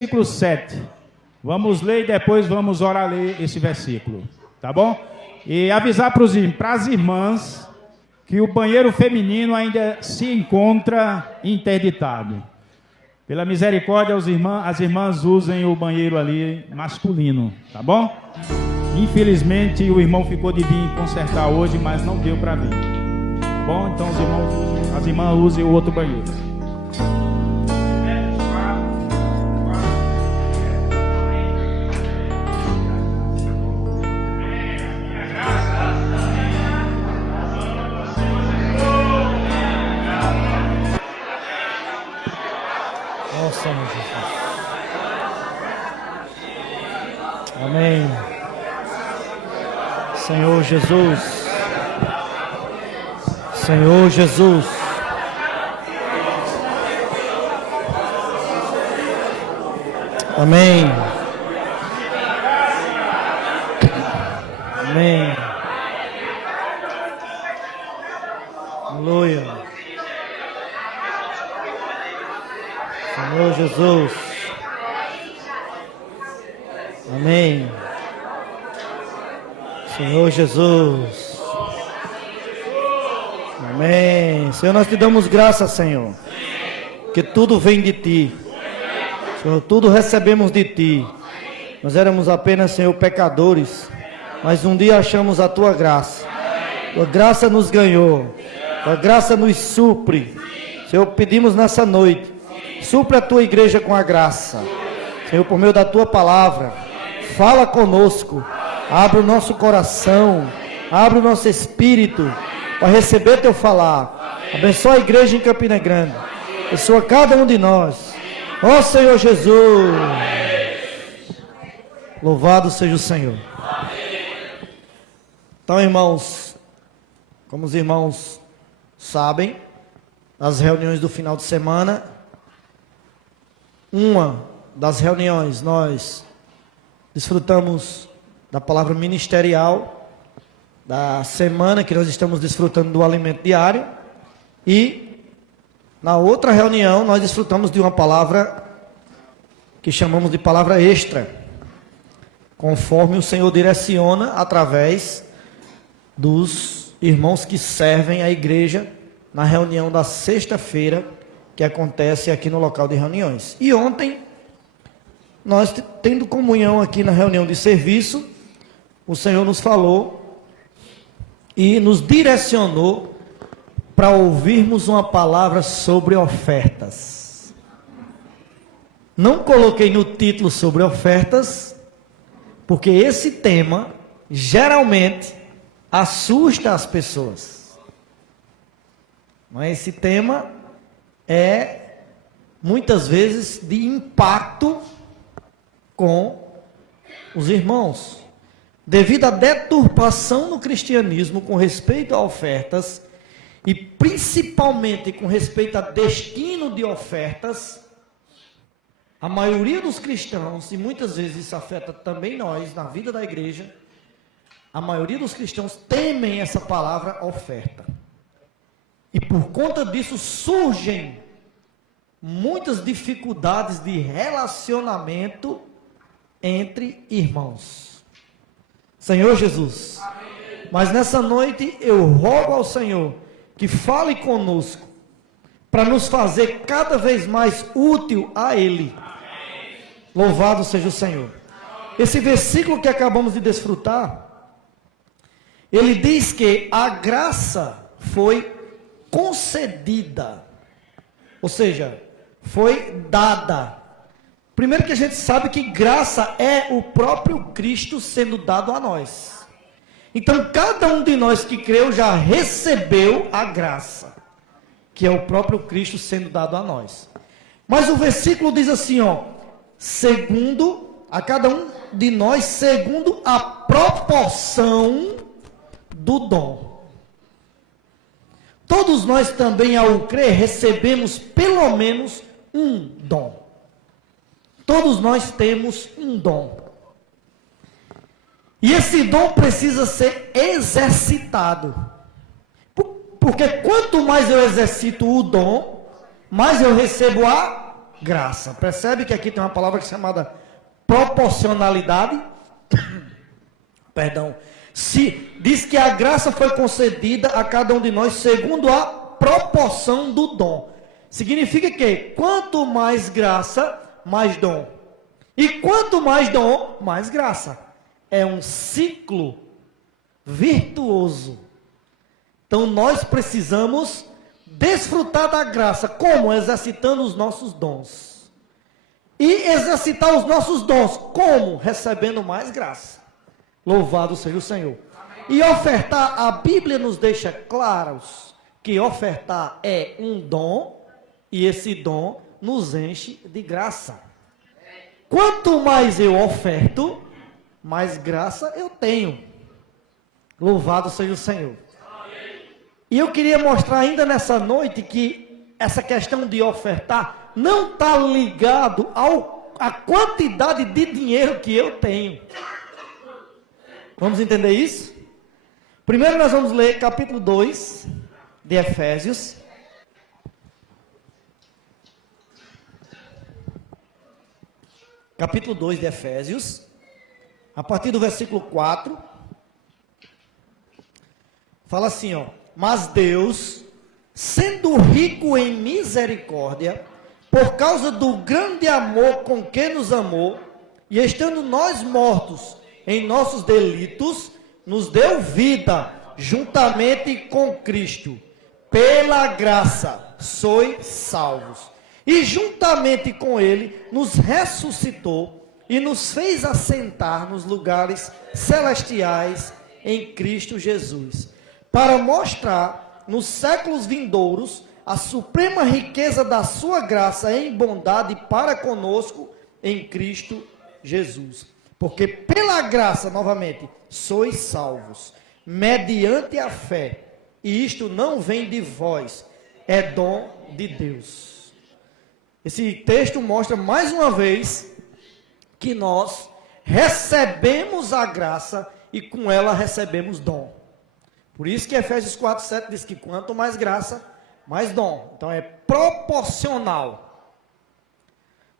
versículo 7. Vamos ler e depois vamos orar ler esse versículo, tá bom? E avisar para as irmãs que o banheiro feminino ainda se encontra interditado. Pela misericórdia, as irmãs usem o banheiro ali masculino, tá bom? Infelizmente o irmão ficou de vir consertar hoje, mas não deu para vir. Tá bom? Então as irmãs usem o outro banheiro. Senhor Jesus. Amém. Senhor Jesus. Senhor Jesus. Amém. Amém. Aleluia. Senhor Jesus. Amém. Senhor Jesus. Amém. Senhor, nós te damos graça, Senhor, que tudo vem de Ti. Senhor, tudo recebemos de Ti. Nós éramos apenas, Senhor, pecadores, mas um dia achamos a Tua graça. Tua graça nos ganhou. Tua graça nos supre. Senhor, pedimos nessa noite, supre a Tua igreja com a graça. Senhor, por meio da Tua palavra, fala conosco, abre o nosso coração, abre o nosso espírito, para receber Teu falar. Abençoa a igreja em Campina Grande, abençoa cada um de nós. Ó Senhor Jesus, louvado seja o Senhor. Então, irmãos, como os irmãos sabem, nas reuniões do final de semana, uma das reuniões nós desfrutamos da palavra ministerial da semana, que nós estamos desfrutando do alimento diário, e na outra reunião nós desfrutamos de uma palavra que chamamos de palavra extra, conforme o Senhor direciona através dos irmãos que servem a igreja na reunião da sexta-feira, que acontece aqui no local de reuniões. E ontem, nós tendo comunhão aqui na reunião de serviço, o Senhor nos falou e nos direcionou para ouvirmos uma palavra sobre ofertas. Não coloquei no título sobre ofertas, porque esse tema geralmente assusta as pessoas. Mas esse tema é muitas vezes de impacto com os irmãos, devido à deturpação no cristianismo com respeito a ofertas, e principalmente com respeito a destino de ofertas. A maioria dos cristãos, e muitas vezes isso afeta também nós, na vida da igreja, a maioria dos cristãos temem essa palavra oferta. E por conta disso surgem muitas dificuldades de relacionamento entre irmãos. Senhor Jesus, mas nessa noite eu rogo ao Senhor que fale conosco, para nos fazer cada vez mais útil a Ele. Louvado seja o Senhor. Esse versículo que acabamos de desfrutar, ele diz que a graça foi concedida, ou seja, foi dada. Primeiro que a gente sabe que graça é o próprio Cristo sendo dado a nós. Então cada um de nós que creu já recebeu a graça, que é o próprio Cristo sendo dado a nós. Mas o versículo diz assim, ó, segundo a cada um de nós, segundo a proporção do dom. Todos nós também, ao crer, recebemos pelo menos um dom. Todos nós temos um dom. E esse dom precisa ser exercitado. Porque quanto mais eu exercito o dom, mais eu recebo a graça. Percebe que aqui tem uma palavra chamada proporcionalidade? Perdão. Se diz que a graça foi concedida a cada um de nós segundo a proporção do dom. Significa que quanto mais graça, mais dom. E quanto mais dom, mais graça. É um ciclo virtuoso. Então nós precisamos desfrutar da graça. Como? Exercitando os nossos dons. E exercitar os nossos dons. Como? Recebendo mais graça. Louvado seja o Senhor. E ofertar, a Bíblia nos deixa claros que ofertar é um dom. E esse dom nos enche de graça. Quanto mais eu oferto, mais graça eu tenho. Louvado seja o Senhor. E eu queria mostrar ainda nessa noite que essa questão de ofertar não está ligado à quantidade de dinheiro que eu tenho. Vamos entender isso? Primeiro nós vamos ler capítulo 2 de Efésios. Capítulo 2 de Efésios, a partir do versículo 4, fala assim, ó: mas Deus, sendo rico em misericórdia, por causa do grande amor com que nos amou, e estando nós mortos em nossos delitos, nos deu vida juntamente com Cristo. Pela graça sois salvos. E juntamente com ele nos ressuscitou e nos fez assentar nos lugares celestiais em Cristo Jesus, para mostrar nos séculos vindouros a suprema riqueza da sua graça em bondade para conosco em Cristo Jesus. Porque pela graça, novamente, sois salvos, mediante a fé, e isto não vem de vós, é dom de Deus. Esse texto mostra mais uma vez que nós recebemos a graça e com ela recebemos dom. Por isso que Efésios 4:7 diz que quanto mais graça, mais dom. Então é proporcional.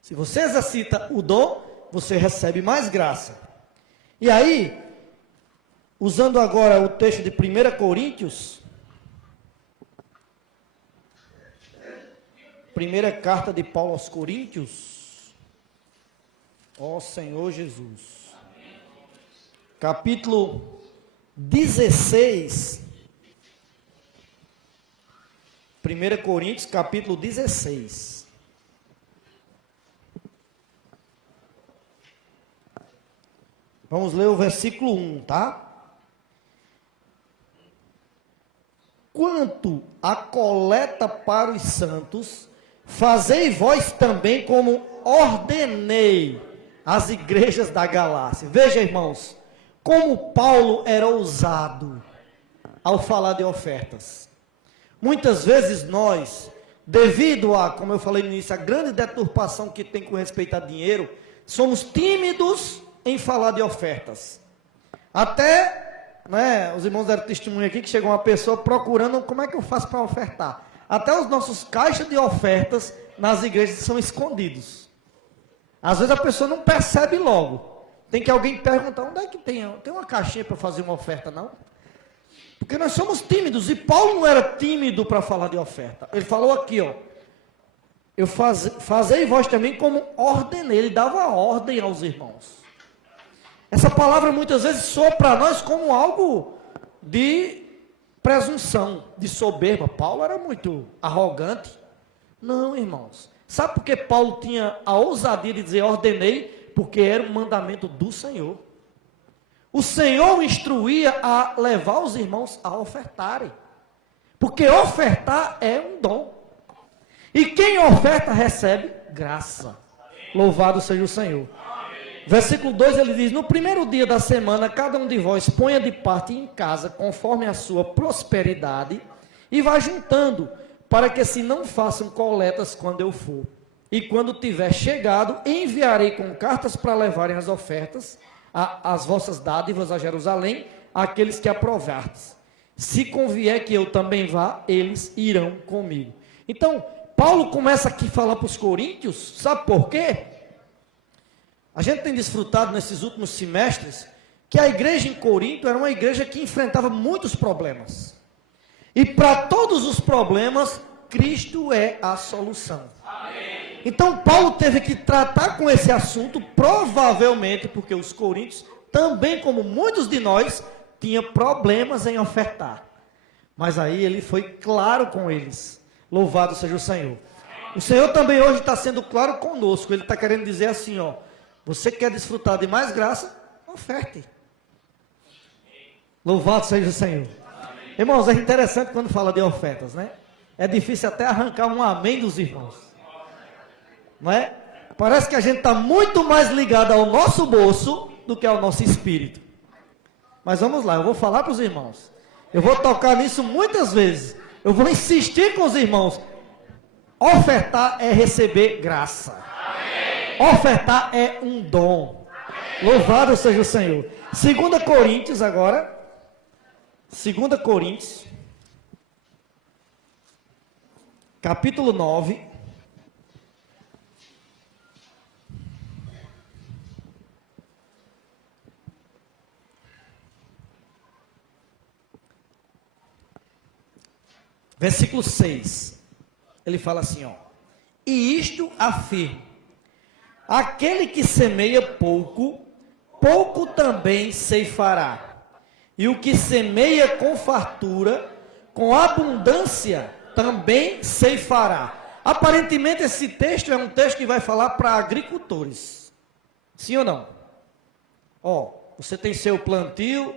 Se você exercita o dom, você recebe mais graça. E aí, usando agora o texto de 1 Coríntios, primeira carta de Paulo aos Coríntios, ó Senhor Jesus, capítulo 16, 1 Coríntios, capítulo 16. Vamos ler o versículo 1, tá? Quanto à coleta para os santos, fazei vós também como ordenei as igrejas da Galácia. Veja, irmãos, como Paulo era ousado ao falar de ofertas. Muitas vezes nós, devido a, como eu falei no início, a grande deturpação que tem com respeito a dinheiro, somos tímidos em falar de ofertas. Até, né, os irmãos deram testemunho aqui que chegou uma pessoa procurando como é que eu faço para ofertar. Até os nossos caixas de ofertas nas igrejas são escondidos. Às vezes a pessoa não percebe logo. Tem que alguém perguntar, onde é que tem uma caixinha para fazer uma oferta, não? Porque nós somos tímidos, e Paulo não era tímido para falar de oferta. Ele falou aqui, ó, fazei vós também como ordenei. Ele dava ordem aos irmãos. Essa palavra muitas vezes soa para nós como algo de presunção, de soberba. Paulo era muito arrogante. Não, irmãos. Sabe por que Paulo tinha a ousadia de dizer ordenei? Porque era um mandamento do Senhor. O Senhor o instruía a levar os irmãos a ofertarem. Porque ofertar é um dom. E quem oferta recebe graça. Louvado seja o Senhor. Versículo 2 ele diz: no primeiro dia da semana, cada um de vós ponha de parte em casa, conforme a sua prosperidade, e vá juntando, para que se não façam coletas quando eu for. E quando tiver chegado, enviarei com cartas para levarem as ofertas, as vossas dádivas a Jerusalém, àqueles que aprovardes. Se convier que eu também vá, eles irão comigo. Então, Paulo começa aqui a falar para os coríntios, sabe por quê? A gente tem desfrutado nesses últimos semestres que a igreja em Corinto era uma igreja que enfrentava muitos problemas. E para todos os problemas, Cristo é a solução. Amém. Então Paulo teve que tratar com esse assunto, provavelmente porque os coríntios, também como muitos de nós, tinham problemas em ofertar. Mas aí ele foi claro com eles. Louvado seja o Senhor. O Senhor também hoje está sendo claro conosco. Ele está querendo dizer assim, ó, você quer desfrutar de mais graça? Oferte. Louvado seja o Senhor. Amém. Irmãos, é interessante quando fala de ofertas, né? É difícil até arrancar um amém dos irmãos. Não é? Parece que a gente está muito mais ligado ao nosso bolso do que ao nosso espírito. Mas vamos lá, eu vou falar para os irmãos. Eu vou tocar nisso muitas vezes. Eu vou insistir com os irmãos. Ofertar é receber graça. Amém. Ofertar é um dom. Amém. Louvado seja o Senhor. 2 Coríntios agora. 2 Coríntios. Capítulo 9. Versículo 6. Ele fala assim, ó. E isto afirmo: aquele que semeia pouco, pouco também ceifará. E o que semeia com fartura, com abundância, também ceifará. Aparentemente esse texto é um texto que vai falar para agricultores. Sim ou não? Ó, você tem seu plantio,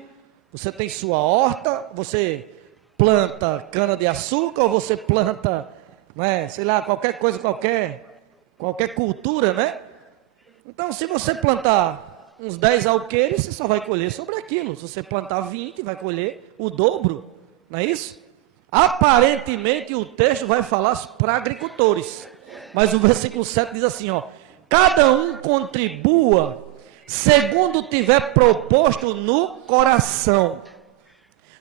você tem sua horta, você planta cana de açúcar ou você planta, né, sei lá, qualquer coisa, qualquer cultura, né? Então, se você plantar uns 10 alqueires, você só vai colher sobre aquilo. Se você plantar 20, vai colher o dobro, não é isso? Aparentemente, o texto vai falar para agricultores. Mas o versículo 7 diz assim, ó. Cada um contribua segundo tiver proposto no coração,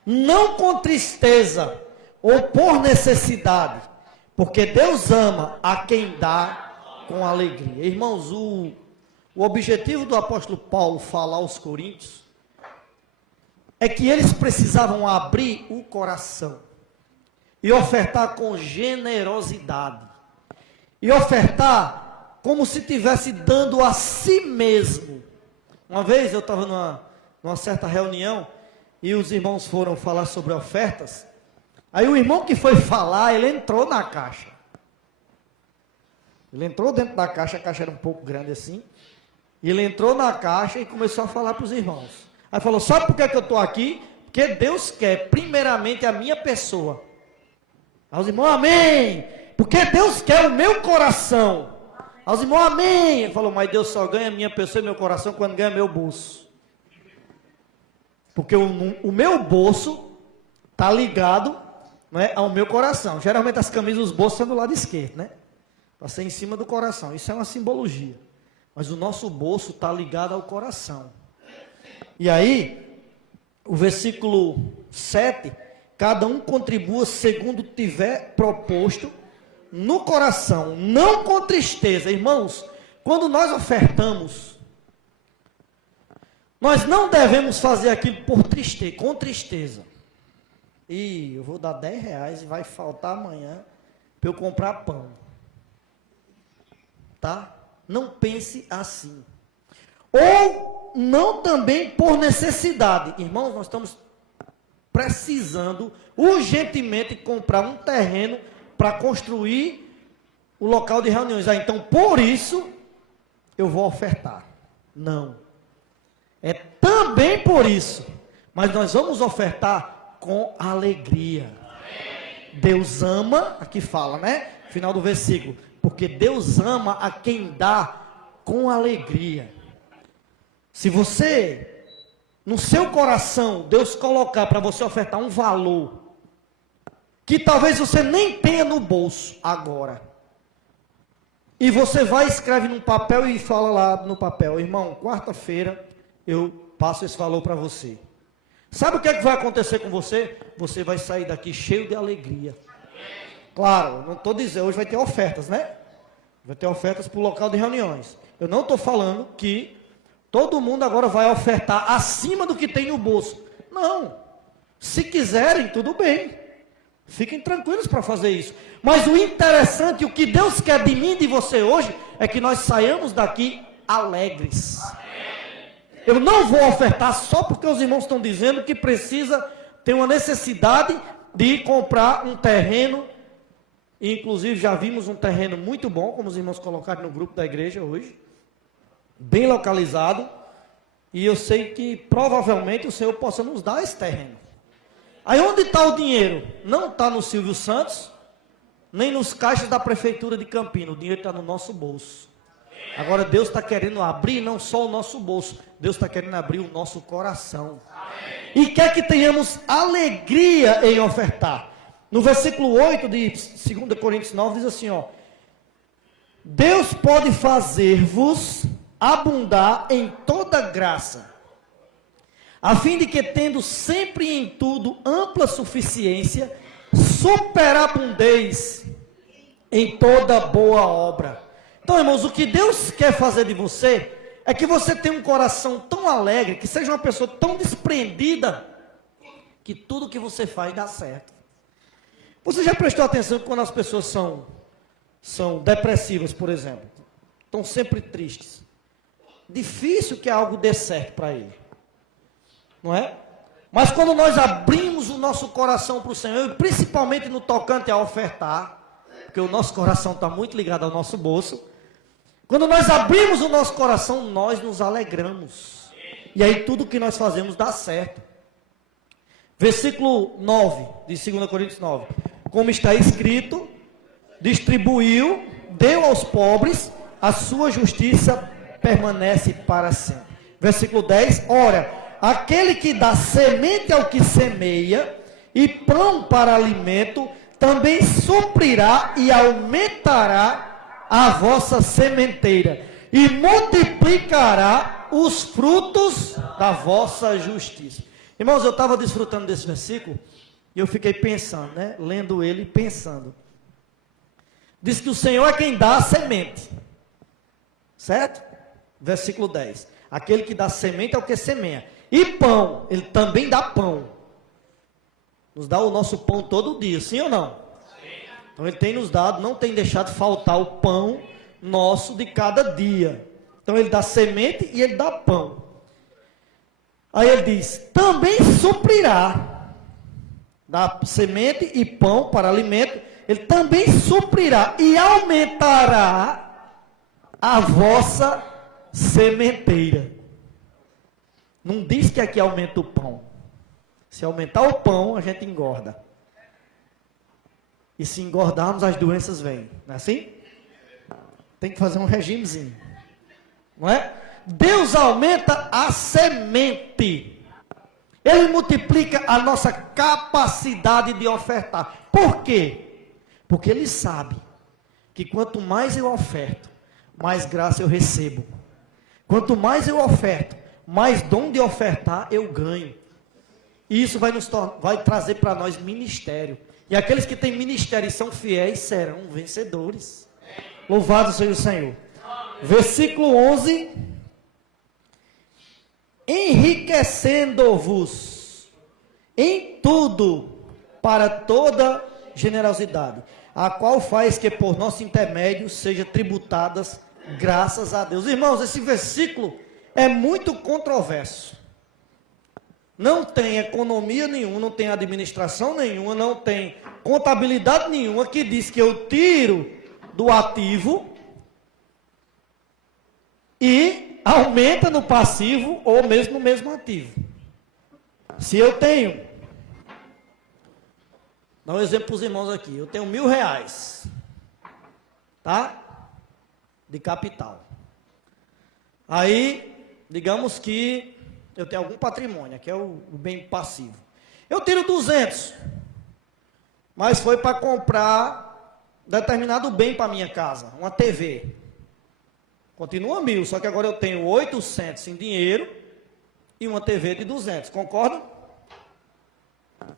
não com tristeza ou por necessidade, porque Deus ama a quem dá com alegria. Irmãos, o objetivo do apóstolo Paulo falar aos coríntios é que eles precisavam abrir o coração e ofertar com generosidade, e ofertar como se estivesse dando a si mesmo. Uma vez eu estava numa certa reunião, e os irmãos foram falar sobre ofertas. Aí o irmão que foi falar, ele entrou na caixa. Ele entrou dentro da caixa, a caixa era um pouco grande assim. E ele entrou na caixa e começou a falar para os irmãos. Aí falou, sabe por que eu estou aqui? Porque Deus quer primeiramente a minha pessoa. Aí os irmãos, amém. Porque Deus quer o meu coração. Aí os irmãos, amém. Ele falou, mas Deus só ganha a minha pessoa e meu coração quando ganha meu bolso. Porque o meu bolso está ligado, né, ao meu coração. Geralmente as camisas, os bolsos são do lado esquerdo, né? Para ser em cima do coração. Isso é uma simbologia. Mas o nosso bolso está ligado ao coração. E aí, o versículo 7, cada um contribua segundo tiver proposto no coração, não com tristeza. Irmãos, quando nós ofertamos, nós não devemos fazer aquilo por tristeza, com tristeza. E eu vou dar 10 reais e vai faltar amanhã para eu comprar pão. Tá? Não pense assim. Ou não também por necessidade. Irmãos, nós estamos precisando urgentemente comprar um terreno para construir o local de reuniões. Então, por isso, eu vou ofertar. Não. É também por isso. Mas nós vamos ofertar com alegria. Deus ama, aqui fala, né? Final do versículo. Porque Deus ama a quem dá com alegria. Se você, no seu coração, Deus colocar para você ofertar um valor que talvez você nem tenha no bolso agora, e você vai, escreve num papel e fala lá no papel, irmão, quarta-feira eu passo esse valor para você. Sabe o que é que vai acontecer com você? Você vai sair daqui cheio de alegria. Claro, não estou dizendo, hoje vai ter ofertas, né? Vai ter ofertas para o local de reuniões. Eu não estou falando que todo mundo agora vai ofertar acima do que tem no bolso. Não. Se quiserem, tudo bem. Fiquem tranquilos para fazer isso. Mas o interessante, o que Deus quer de mim e de você hoje, é que nós saiamos daqui alegres. Eu não vou ofertar só porque os irmãos estão dizendo que precisa ter uma necessidade de comprar um terreno. Inclusive já vimos um terreno muito bom, como os irmãos colocaram no grupo da igreja hoje. Bem localizado. E eu sei que provavelmente o Senhor possa nos dar esse terreno. Aí onde está o dinheiro? Não está no Silvio Santos, nem nos caixas da prefeitura de Campina. O dinheiro está no nosso bolso. Agora Deus está querendo abrir não só o nosso bolso, Deus está querendo abrir o nosso coração. E quer que tenhamos alegria em ofertar. No versículo 8 de 2 Coríntios 9 diz assim, ó: Deus pode fazer-vos abundar em toda graça, a fim de que, tendo sempre em tudo ampla suficiência, superabundeis em toda boa obra. Então, irmãos, o que Deus quer fazer de você é que você tenha um coração tão alegre, que seja uma pessoa tão desprendida, que tudo que você faz dá certo. Você já prestou atenção que quando as pessoas são depressivas, por exemplo, estão sempre tristes, difícil que algo dê certo para ele, não é? Mas quando nós abrimos o nosso coração para o Senhor, e principalmente no tocante a ofertar, porque o nosso coração está muito ligado ao nosso bolso, quando nós abrimos o nosso coração, nós nos alegramos. E aí tudo que nós fazemos dá certo. Versículo 9, de 2 Coríntios 9. Como está escrito, distribuiu, deu aos pobres, a sua justiça permanece para sempre. Versículo 10, ora, aquele que dá semente ao que semeia, e pão para alimento, também suprirá e aumentará a vossa sementeira, e multiplicará os frutos da vossa justiça. Irmãos, eu estava desfrutando desse versículo, e eu fiquei pensando, né? Lendo ele, pensando. Diz que o Senhor é quem dá a semente. Certo? Versículo 10. Aquele que dá semente é o que semeia. E pão, ele também dá pão. Nos dá o nosso pão todo dia, sim ou não? Então ele tem nos dado, não tem deixado faltar o pão nosso de cada dia. Então ele dá semente e ele dá pão. Aí ele diz, também suprirá. Dá semente e pão para alimento. Ele também suprirá e aumentará a vossa sementeira. Não diz que aqui aumenta o pão. Se aumentar o pão, a gente engorda. E se engordarmos, as doenças vêm. Não é assim? Tem que fazer um regimezinho. Não é? Deus aumenta a semente. Ele multiplica a nossa capacidade de ofertar. Por quê? Porque Ele sabe que quanto mais eu oferto, mais graça eu recebo. Quanto mais eu oferto, mais dom de ofertar eu ganho. E isso vai trazer para nós ministério. E aqueles que têm ministério e são fiéis serão vencedores. Louvado seja o Senhor. Versículo 11. Enriquecendo-vos em tudo para toda generosidade, a qual faz que por nosso intermédio sejam tributadas graças a Deus. Irmãos, esse versículo é muito controverso. Não tem economia nenhuma, não tem administração nenhuma, não tem contabilidade nenhuma que diz que eu tiro do ativo e aumenta no passivo ou mesmo no mesmo ativo. Se eu tenho, dá um exemplo para os irmãos aqui, eu tenho R$1.000, tá? De capital. Aí, digamos que eu tenho algum patrimônio, que é o bem passivo. Eu tiro 200, mas foi para comprar determinado bem para minha casa, uma TV. Continua 1.000, só que agora eu tenho 800 em dinheiro e uma TV de 200, concordam?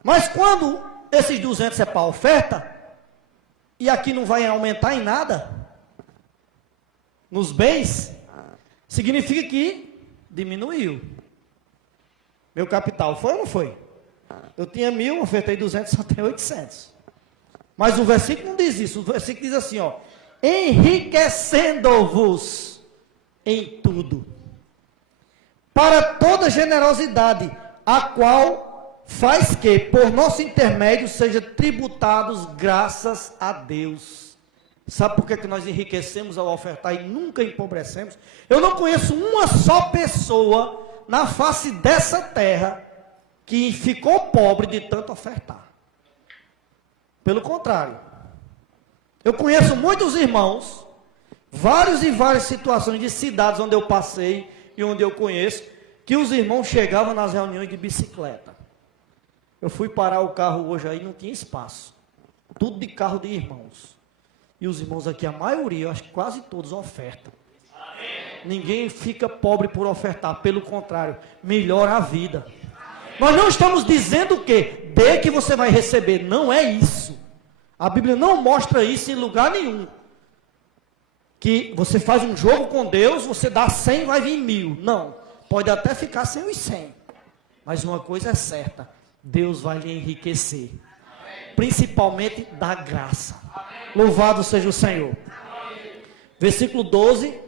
Mas quando esses 200 é para oferta, e aqui não vai aumentar em nada, nos bens, significa que diminuiu. Meu capital foi ou não foi? Eu tinha 1.000, ofertei 200, só tenho 800. Mas o versículo não diz isso. O versículo diz assim, ó: enriquecendo-vos em tudo, para toda generosidade, a qual faz que, por nosso intermédio, seja tributados graças a Deus. Sabe por que nós enriquecemos ao ofertar e nunca empobrecemos? Eu não conheço uma só pessoa na face dessa terra que ficou pobre de tanto ofertar. Pelo contrário, eu conheço muitos irmãos, várias e várias situações de cidades onde eu passei e onde eu conheço, que os irmãos chegavam nas reuniões de bicicleta. Eu fui parar o carro hoje aí, não tinha espaço. Tudo de carro de irmãos. E os irmãos aqui, a maioria, eu acho que quase todos ofertam. Ninguém fica pobre por ofertar, pelo contrário, melhora a vida. Nós não estamos dizendo que dê que você vai receber, não é isso. A Bíblia não mostra isso em lugar nenhum. Que você faz um jogo com Deus, você dá 100, vai vir 1.000. Não, pode até ficar sem os 100. Mas uma coisa é certa, Deus vai lhe enriquecer. Principalmente da graça. Louvado seja o Senhor. Versículo 12,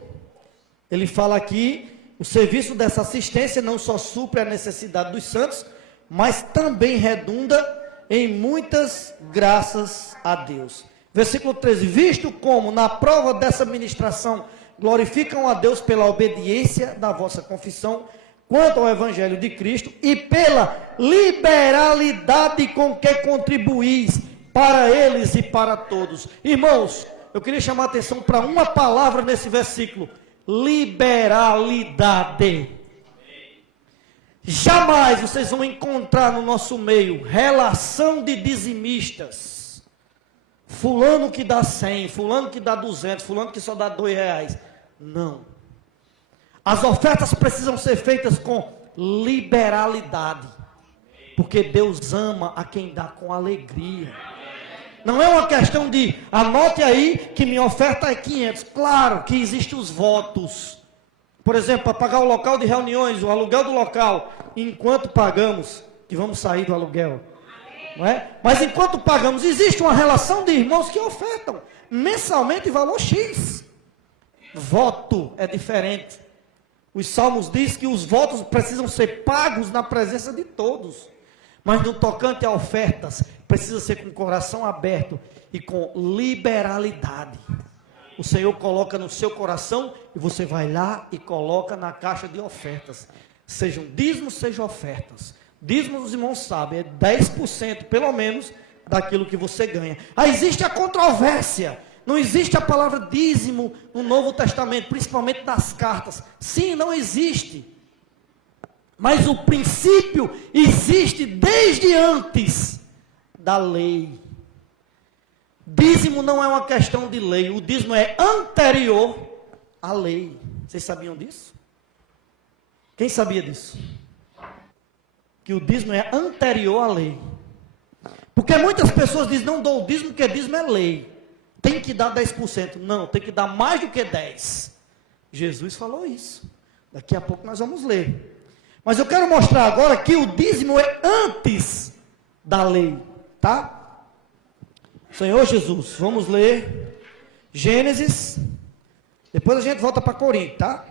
ele fala aqui: o serviço dessa assistência não só supre a necessidade dos santos, mas também redunda em muitas graças a Deus. Versículo 13, visto como na prova dessa ministração glorificam a Deus pela obediência da vossa confissão quanto ao Evangelho de Cristo e pela liberalidade com que contribuís para eles e para todos. Irmãos, eu queria chamar a atenção para uma palavra nesse versículo: liberalidade. Jamais vocês vão encontrar no nosso meio relação de dizimistas. Fulano que dá 100, fulano que dá 200, fulano que só dá R$2. Não. As ofertas precisam ser feitas com liberalidade. Porque Deus ama a quem dá com alegria. Não é uma questão de, anote aí que minha oferta é 500. Claro que existem os votos. Por exemplo, para pagar o local de reuniões, o aluguel do local. Enquanto pagamos, que vamos sair do aluguel. Não é? Mas enquanto pagamos, existe uma relação de irmãos que ofertam mensalmente valor X. Voto é diferente. Os salmos dizem que os votos precisam ser pagos na presença de todos. Mas no tocante a ofertas, precisa ser com o coração aberto e com liberalidade. O Senhor coloca no seu coração e você vai lá e coloca na caixa de ofertas. Sejam dízimos, sejam ofertas. Dízimos, os irmãos sabem, é 10% pelo menos daquilo que você ganha. Aí existe a controvérsia. Não existe a palavra dízimo no Novo Testamento, principalmente nas cartas. Sim, não existe. Mas o princípio existe desde antes da lei. Dízimo não é uma questão de lei. O dízimo é anterior à lei. Vocês sabiam disso? Quem sabia disso? Que o dízimo é anterior à lei. Porque muitas pessoas dizem, não dou o dízimo porque dízimo é lei. Tem que dar 10%. Não, tem que dar mais do que 10%. Jesus falou isso. Daqui a pouco nós vamos ler. Mas eu quero mostrar agora que o dízimo é antes da lei, tá? Senhor Jesus, vamos ler Gênesis, depois a gente volta para Coríntios, tá?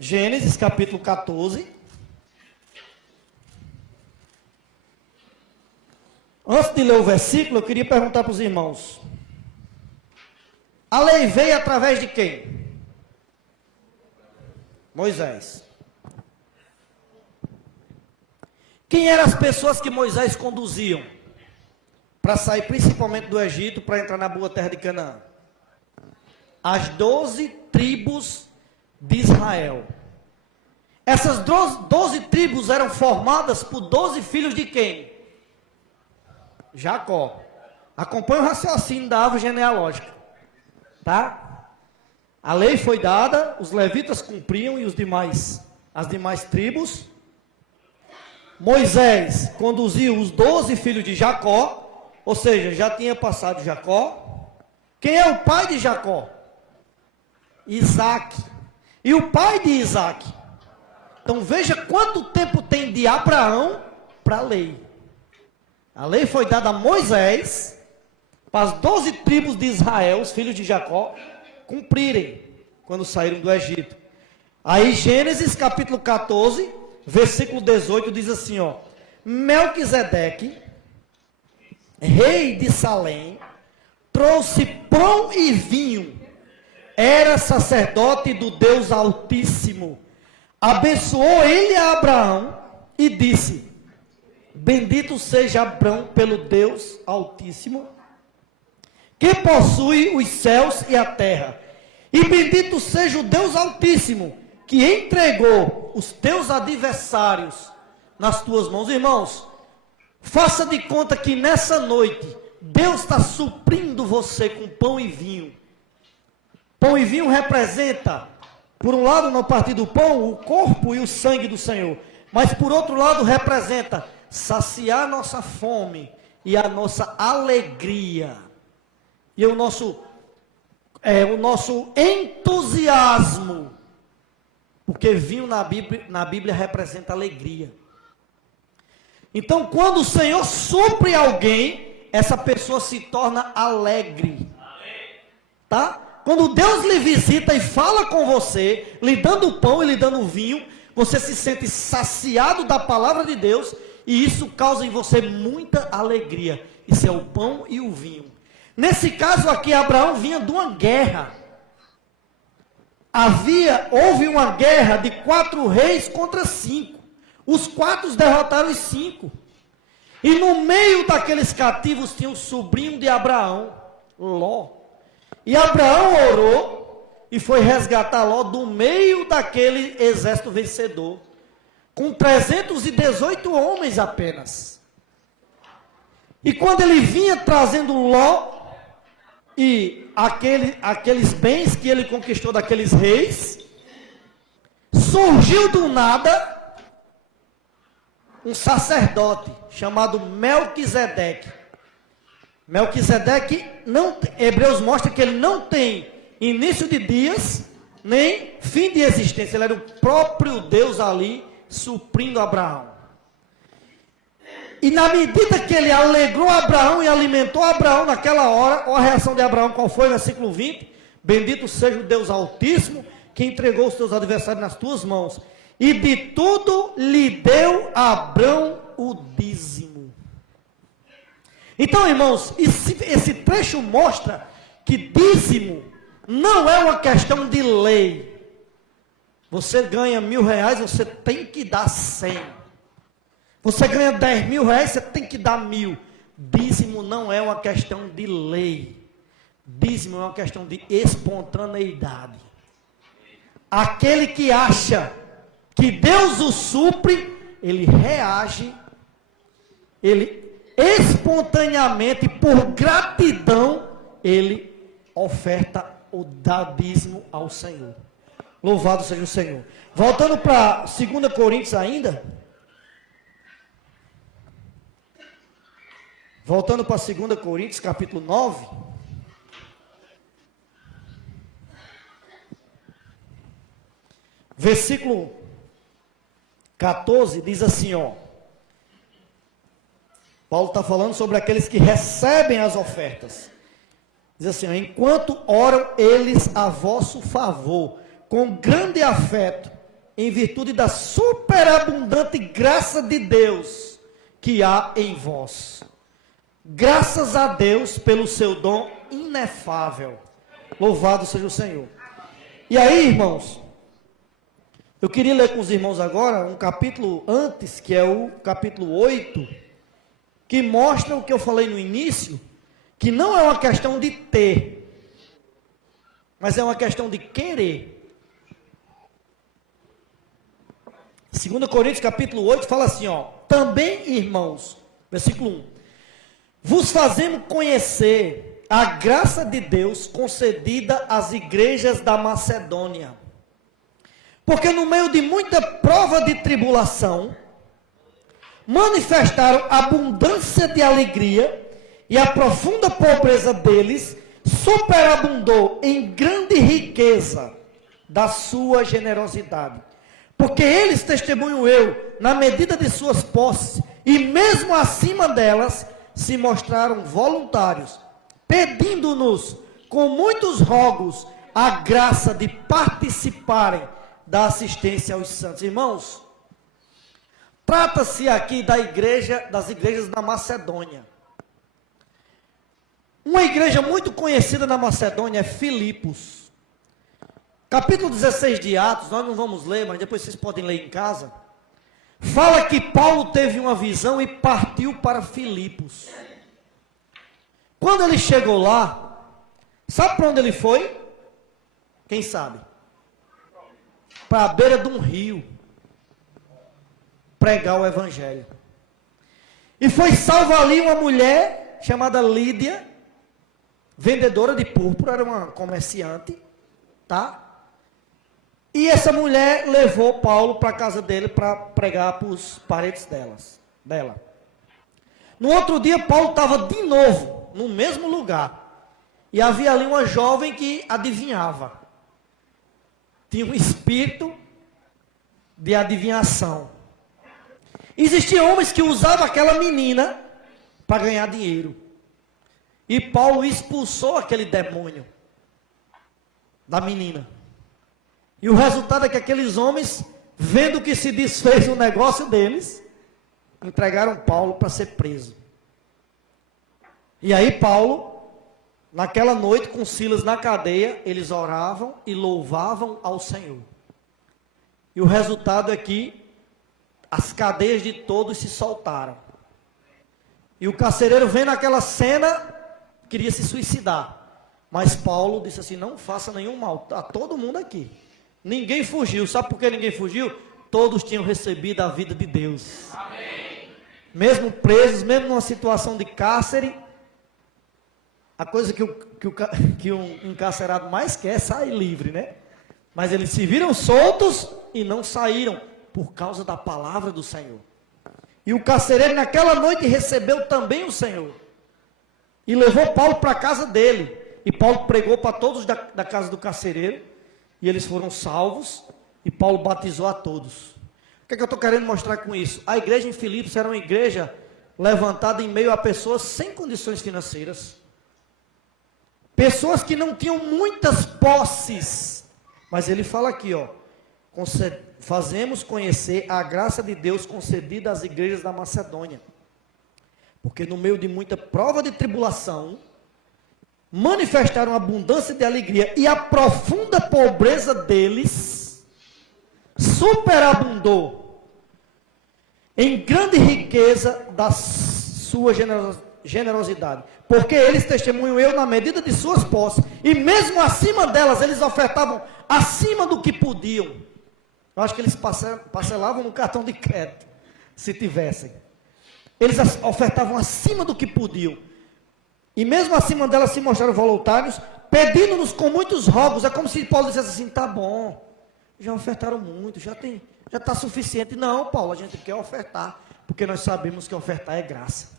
Gênesis capítulo 14. Antes de ler o versículo, eu queria perguntar para os irmãos: a lei veio através de quem? Moisés. Quem eram as pessoas que Moisés conduziam para sair principalmente do Egito para entrar na boa terra de Canaã? As 12 tribos de Israel. Essas 12 tribos eram formadas por 12 filhos de quem? Jacó. Acompanhe o raciocínio da árvore genealógica. Tá? A lei foi dada, os levitas cumpriam e as demais tribos. Moisés conduziu os 12 filhos de Jacó, Ou seja, já tinha passado Jacó. Quem é o pai de Jacó? Isaac. E o pai de Isaac? Então veja quanto tempo tem de Abraão para a lei. A lei foi dada a Moisés, para as 12 tribos de Israel, os filhos de Jacó, cumprirem, quando saíram do Egito. Aí Gênesis capítulo 14, versículo 18, diz assim, ó. Melquisedeque, rei de Salém, trouxe pão e vinho, era sacerdote do Deus Altíssimo. Abençoou ele a Abraão e disse, bendito seja Abraão pelo Deus Altíssimo, que possui os céus e a terra. E bendito seja o Deus Altíssimo, que entregou os teus adversários nas tuas mãos. Irmãos, faça de conta que nessa noite, Deus está suprindo você com pão e vinho. Pão e vinho representa, por um lado, no partir do pão, o corpo e o sangue do Senhor. Mas por outro lado, representa saciar nossa fome e a nossa alegria. E o nosso entusiasmo. Porque vinho na Bíblia representa alegria. Então, quando o Senhor supre alguém, essa pessoa se torna alegre. Tá? Quando Deus lhe visita e fala com você, lhe dando pão e lhe dando vinho, você se sente saciado da palavra de Deus e isso causa em você muita alegria. Isso é o pão e o vinho. Nesse caso aqui, Abraão vinha de uma guerra. Houve uma guerra de 4 reis contra 5. Os 4 derrotaram os 5. E no meio daqueles cativos tinha o sobrinho de Abraão, Ló. E Abraão orou e foi resgatar Ló do meio daquele exército vencedor, com 318 homens apenas. E quando ele vinha trazendo Ló e aqueles bens que ele conquistou daqueles reis, surgiu do nada um sacerdote chamado Melquisedeque. Melquisedeque, Hebreus mostra que ele não tem início de dias, nem fim de existência. Ele era o próprio Deus ali, suprindo Abraão. E na medida que ele alegrou Abraão e alimentou Abraão naquela hora, a reação de Abraão qual foi? Versículo 20. Bendito seja o Deus Altíssimo, que entregou os teus adversários nas tuas mãos. E de tudo lhe deu Abraão o dízimo. Então, irmãos, esse trecho mostra que dízimo não é uma questão de lei. Você ganha R$1.000, você tem que dar 100. Você ganha R$10.000, você tem que dar 1.000. Dízimo não é uma questão de lei. Dízimo é uma questão de espontaneidade. Aquele que acha que Deus o supre, ele reage, ele espontaneamente, por gratidão, ele oferta o dízimo ao Senhor. Louvado seja o Senhor. Voltando para 2 Coríntios ainda. Voltando para 2 Coríntios, capítulo 9. Versículo 14 diz assim, ó. Paulo está falando sobre aqueles que recebem as ofertas. Diz assim, ó, enquanto oram eles a vosso favor, com grande afeto, em virtude da superabundante graça de Deus que há em vós. Graças a Deus pelo seu dom inefável. Louvado seja o Senhor. E aí, irmãos, eu queria ler com os irmãos agora um capítulo antes, que é o capítulo 8, que mostra o que eu falei no início, que não é uma questão de ter, mas é uma questão de querer. 2 Coríntios capítulo 8 fala assim, ó, também, irmãos, versículo 1, vos fazemos conhecer a graça de Deus concedida às igrejas da Macedônia, porque no meio de muita prova de tribulação, manifestaram abundância de alegria e a profunda pobreza deles superabundou em grande riqueza da sua generosidade. Porque eles, testemunho eu, na medida de suas posses, e mesmo acima delas, se mostraram voluntários, pedindo-nos com muitos rogos a graça de participarem da assistência aos santos. Irmãos, trata-se aqui das igrejas da Macedônia. Uma igreja muito conhecida na Macedônia é Filipos. Capítulo 16 de Atos, nós não vamos ler, mas depois vocês podem ler em casa. Fala que Paulo teve uma visão e partiu para Filipos. Quando ele chegou lá, sabe para onde ele foi? Quem sabe? Para a beira de um rio, pregar o evangelho. E foi salva ali uma mulher chamada Lídia, vendedora de púrpura, era uma comerciante, tá? E essa mulher levou Paulo para a casa dele para pregar para os parentes dela. No outro dia, Paulo estava de novo no mesmo lugar. E havia ali uma jovem que adivinhava. Tinha um espírito de adivinhação. Existiam homens que usavam aquela menina para ganhar dinheiro. E Paulo expulsou aquele demônio da menina. E o resultado é que aqueles homens, vendo que se desfez o negócio deles, entregaram Paulo para ser preso. E aí Paulo, naquela noite com Silas na cadeia, eles oravam e louvavam ao Senhor. E o resultado é que as cadeias de todos se soltaram. E o carcereiro, vendo aquela cena, queria se suicidar. Mas Paulo disse assim: não faça nenhum mal, está todo mundo aqui. Ninguém fugiu. Sabe por que ninguém fugiu? Todos tinham recebido a vida de Deus. Amém. Mesmo presos, mesmo numa situação de cárcere, a coisa que o encarcerado mais quer é sair livre, né? Mas eles se viram soltos e não saíram por causa da palavra do Senhor. E o carcereiro naquela noite recebeu também o Senhor. E levou Paulo para a casa dele. E Paulo pregou para todos da casa do carcereiro. E eles foram salvos. E Paulo batizou a todos. O que é que eu estou querendo mostrar com isso? A igreja em Filipos era uma igreja levantada em meio a pessoas sem condições financeiras. Pessoas que não tinham muitas posses. Mas ele fala aqui, ó. Fazemos conhecer a graça de Deus concedida às igrejas da Macedônia. Porque no meio de muita prova de tribulação, manifestaram abundância de alegria, e a profunda pobreza deles superabundou em grande riqueza da sua generosidade. Porque eles, testemunham eu, na medida de suas posses, e mesmo acima delas, eles ofertavam acima do que podiam. Eu acho que eles parcelavam no cartão de crédito, se tivessem. Eles ofertavam acima do que podiam. E mesmo acima delas se mostraram voluntários, pedindo-nos com muitos rogos. É como se Paulo dissesse assim: tá bom, já ofertaram muito, já está suficiente. Não, Paulo, a gente quer ofertar, porque nós sabemos que ofertar é graça.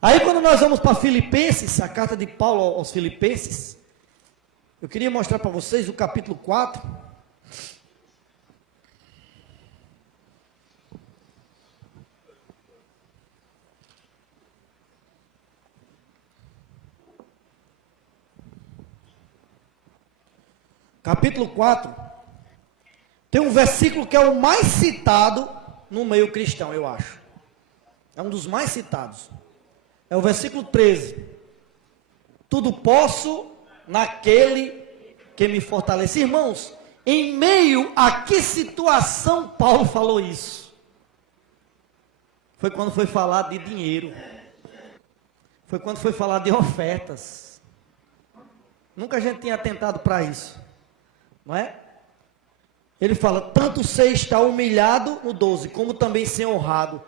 Aí quando nós vamos para Filipenses, a carta de Paulo aos Filipenses, eu queria mostrar para vocês o capítulo 4. Capítulo 4, tem um versículo que é o mais citado no meio cristão, eu acho. É um dos mais citados. É o versículo 13. Tudo posso naquele que me fortalece. Irmãos, em meio a que situação Paulo falou isso? Foi quando foi falar de dinheiro. Foi quando foi falar de ofertas. Nunca a gente tinha atentado para isso. Não é? Ele fala: tanto sei estar humilhado, no 12, como também ser honrado.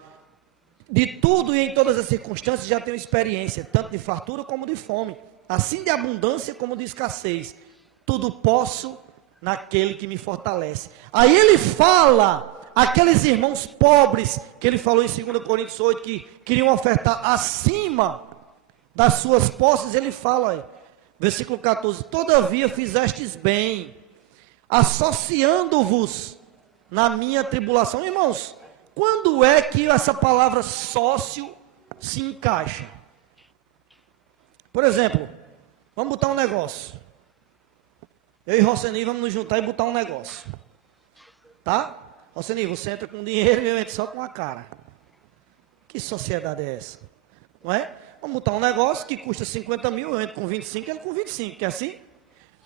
De tudo e em todas as circunstâncias já tenho experiência, tanto de fartura como de fome, assim de abundância como de escassez. Tudo posso naquele que me fortalece. Aí ele fala, aqueles irmãos pobres, que ele falou em 2 Coríntios 8, que queriam ofertar acima das suas posses, ele fala, olha, versículo 14, todavia fizestes bem, associando-vos na minha tribulação. Irmãos, quando é que essa palavra sócio se encaixa? Por exemplo, vamos botar um negócio. Eu e Roseni vamos nos juntar e botar um negócio. Tá? Roseni, você entra com dinheiro e eu entro só com a cara. Que sociedade é essa? Não é? Vamos botar um negócio que custa 50 mil, eu entro com 25, ele com 25, que é assim?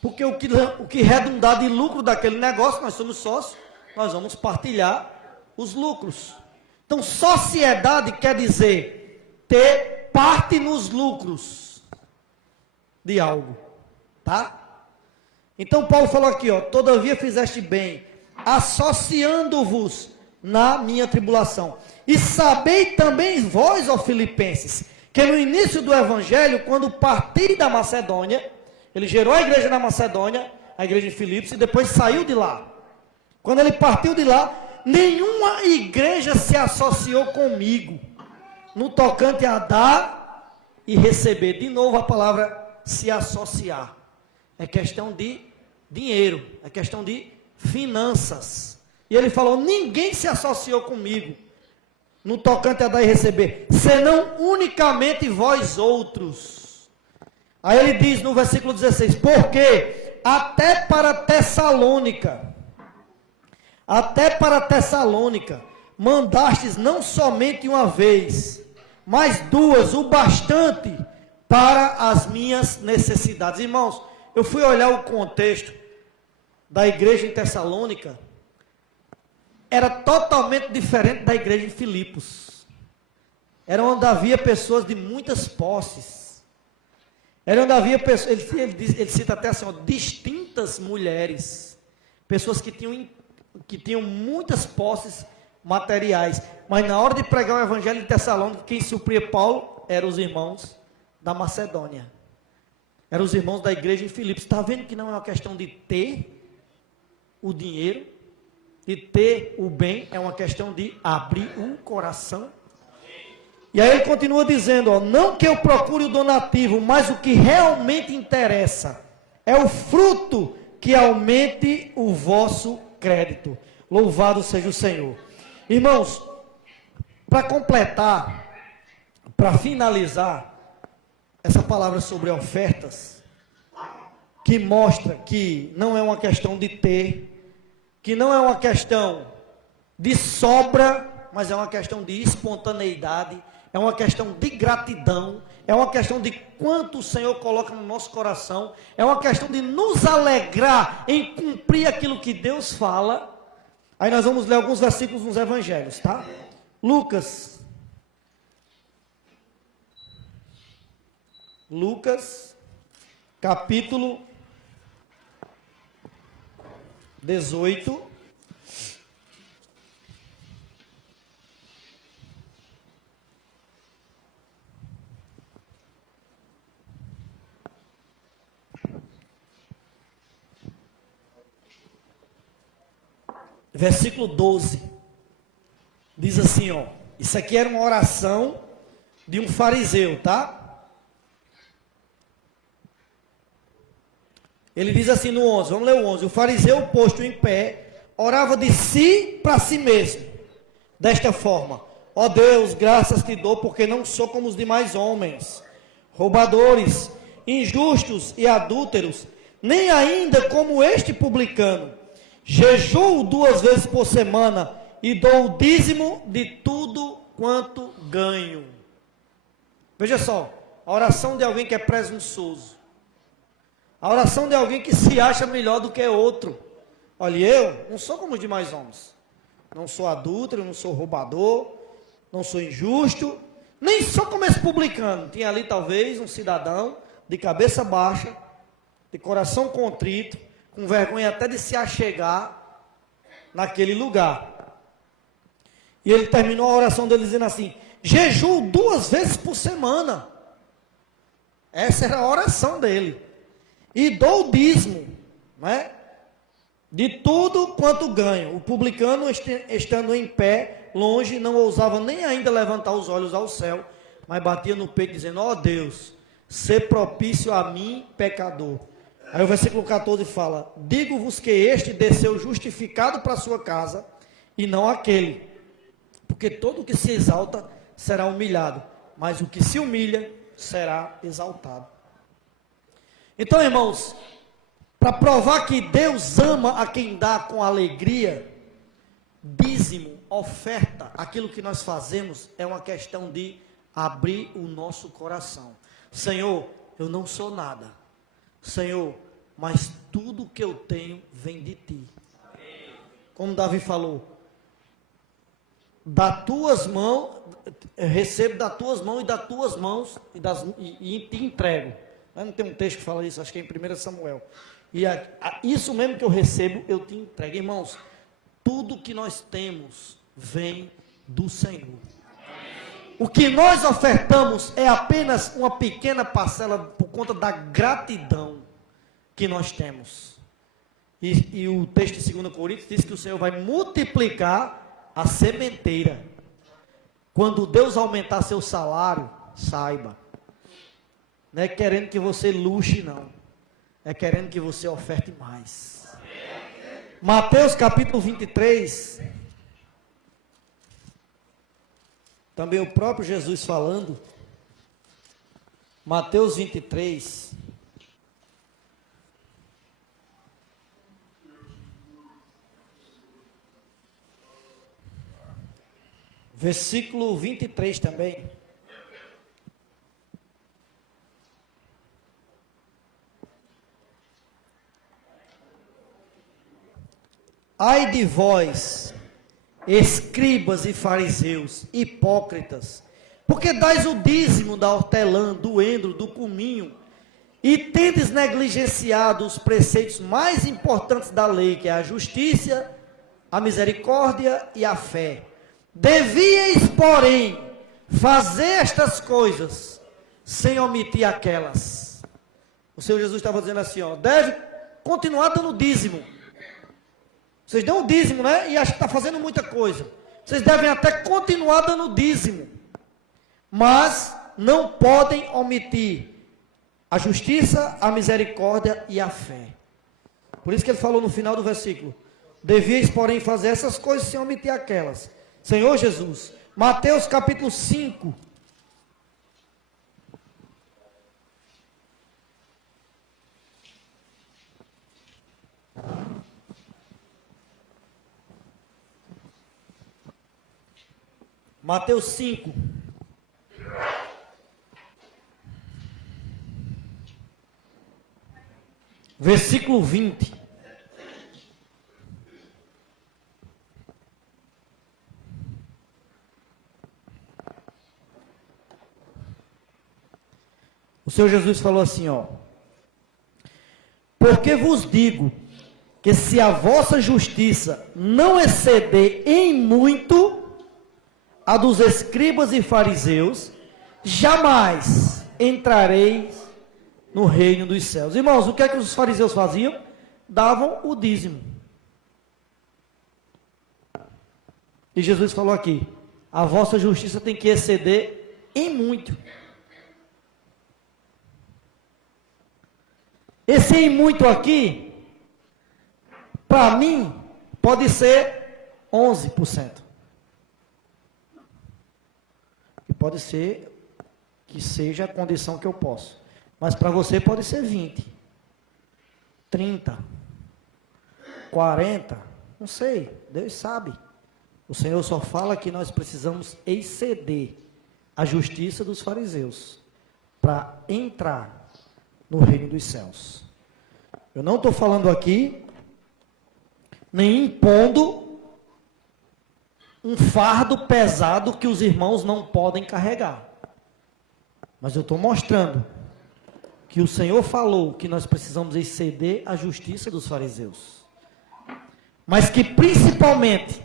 Porque o que redundar de lucro daquele negócio, nós somos sócios, nós vamos partilhar os lucros. Então, sociedade quer dizer ter parte nos lucros de algo, tá? Então, Paulo falou aqui, ó, todavia fizeste bem, associando-vos na minha tribulação. E sabei também vós, ó Filipenses, que no início do evangelho, quando parti da Macedônia, ele gerou a igreja na Macedônia, a igreja de Filipos, e depois saiu de lá. Quando ele partiu de lá, nenhuma igreja se associou comigo, no tocante a dar e receber. De novo a palavra se associar. É questão de dinheiro, é questão de finanças. E ele falou, ninguém se associou comigo, no tocante a dar e receber, senão unicamente vós outros. Aí ele diz no versículo 16, porque até para Tessalônica, mandastes não somente uma vez, mas duas, o bastante para as minhas necessidades. Irmãos, eu fui olhar o contexto da igreja em Tessalônica, era totalmente diferente da igreja em Filipos. Era onde havia pessoas de muitas posses. Era onde havia pessoas, ele cita até assim, ó, distintas mulheres. Pessoas que tinham muitas posses materiais. Mas na hora de pregar o evangelho de Tessalônica, quem supria Paulo eram os irmãos da Macedônia. Eram os irmãos da igreja em Filipos. Está vendo que não é uma questão de ter o dinheiro, de ter o bem, é uma questão de abrir o coração. E aí ele continua dizendo, ó, não que eu procure o donativo, mas o que realmente interessa é o fruto que aumente o vosso crédito. Louvado seja o Senhor. Irmãos, para completar, para finalizar essa palavra sobre ofertas, que mostra que não é uma questão de ter, que não é uma questão de sobra, mas é uma questão de espontaneidade, é uma questão de gratidão, é uma questão de quanto o Senhor coloca no nosso coração, é uma questão de nos alegrar em cumprir aquilo que Deus fala. Aí nós vamos ler alguns versículos nos evangelhos, tá? Lucas, capítulo 18, versículo 12, diz assim, ó, isso aqui era uma oração de um fariseu, tá? Ele diz assim no 11, vamos ler o 11, o fariseu posto em pé, orava de si para si mesmo, desta forma, ó Deus, graças te dou, porque não sou como os demais homens, roubadores, injustos e adúlteros, nem ainda como este publicano, jejuo 2 vezes por semana, e dou o dízimo de tudo quanto ganho. Veja só, a oração de alguém que é presunçoso, a oração de alguém que se acha melhor do que outro. Olha, eu não sou como os demais homens. Não sou adúltero, não sou roubador, não sou injusto, nem sou como esse publicano. Tinha ali talvez um cidadão de cabeça baixa, de coração contrito, com vergonha até de se achegar naquele lugar. E ele terminou a oração dele dizendo assim, jejuo 2 vezes por semana. Essa era a oração dele. E dou o dízimo, né, de tudo quanto ganho. O publicano, estando em pé, longe, não ousava nem ainda levantar os olhos ao céu, mas batia no peito dizendo, ó Deus, ser propício a mim, pecador. Aí o versículo 14 fala: digo-vos que este desceu justificado para a sua casa, e não aquele. Porque todo o que se exalta será humilhado, mas o que se humilha será exaltado. Então, irmãos, para provar que Deus ama a quem dá com alegria, dízimo, oferta, aquilo que nós fazemos é uma questão de abrir o nosso coração. Senhor, eu não sou nada. Senhor, mas tudo que eu tenho vem de Ti. Como Davi falou, das tuas mãos, recebo das tuas mãos e das tuas mãos e te entrego. Não tem um texto que fala isso, acho que é em 1 Samuel. E isso mesmo que eu recebo, eu te entrego. Irmãos, tudo que nós temos vem do Senhor. O que nós ofertamos é apenas uma pequena parcela por conta da gratidão que nós temos. E o texto de 2 Coríntios diz que o Senhor vai multiplicar a sementeira. Quando Deus aumentar seu salário, saiba, não é querendo que você luxe, não. É querendo que você oferte mais. Mateus capítulo 23. Também o próprio Jesus falando. Mateus 23. Versículo 23 também. Ai de vós, escribas e fariseus, hipócritas, porque dais o dízimo da hortelã, do endro, do cominho, e tendes negligenciado os preceitos mais importantes da lei, que é a justiça, a misericórdia e a fé. Devíeis, porém, fazer estas coisas, sem omitir aquelas. O Senhor Jesus estava dizendo assim, ó, deve continuar dando dízimo. Vocês dão o dízimo, né? E acham que está fazendo muita coisa. Vocês devem até continuar dando dízimo. Mas não podem omitir a justiça, a misericórdia e a fé. Por isso que ele falou no final do versículo. Devíeis, porém, fazer essas coisas sem omitir aquelas. Senhor Jesus, Mateus capítulo 5. Mateus 5. Versículo 20. O Senhor Jesus falou assim, ó: porque vos digo que se a vossa justiça não exceder em muito a dos escribas e fariseus, jamais entrareis no reino dos céus. Irmãos, o que é que os fariseus faziam? Davam o dízimo. E Jesus falou aqui: a vossa justiça tem que exceder em muito. Esse em muito aqui, para mim, pode ser 11%. E pode ser que seja a condição que eu posso. Mas para você pode ser 20, 30, 40, não sei, Deus sabe. O Senhor só fala que nós precisamos exceder a justiça dos fariseus para entrar no reino dos céus. Eu não estou falando aqui nem impondo um fardo pesado que os irmãos não podem carregar. Mas eu estou mostrando que o Senhor falou que nós precisamos exceder a justiça dos fariseus. Mas que principalmente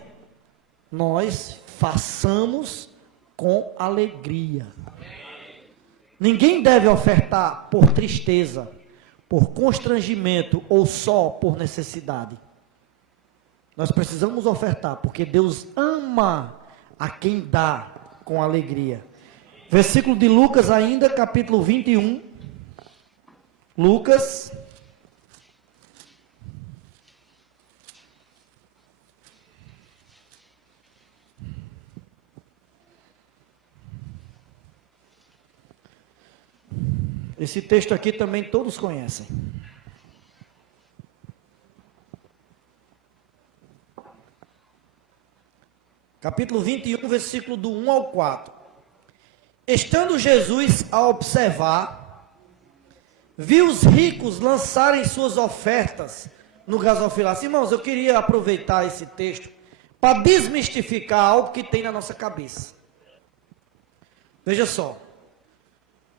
nós façamos com alegria. Ninguém deve ofertar por tristeza, por constrangimento ou só por necessidade. Nós precisamos ofertar porque Deus ama a quem dá com alegria. Versículo de Lucas ainda, capítulo 21. Lucas. Esse texto aqui também todos conhecem. Capítulo 21, versículo do 1 ao 4. Estando Jesus a observar, viu os ricos lançarem suas ofertas no gasofilácio. Irmãos, eu queria aproveitar esse texto para desmistificar algo que tem na nossa cabeça. Veja só.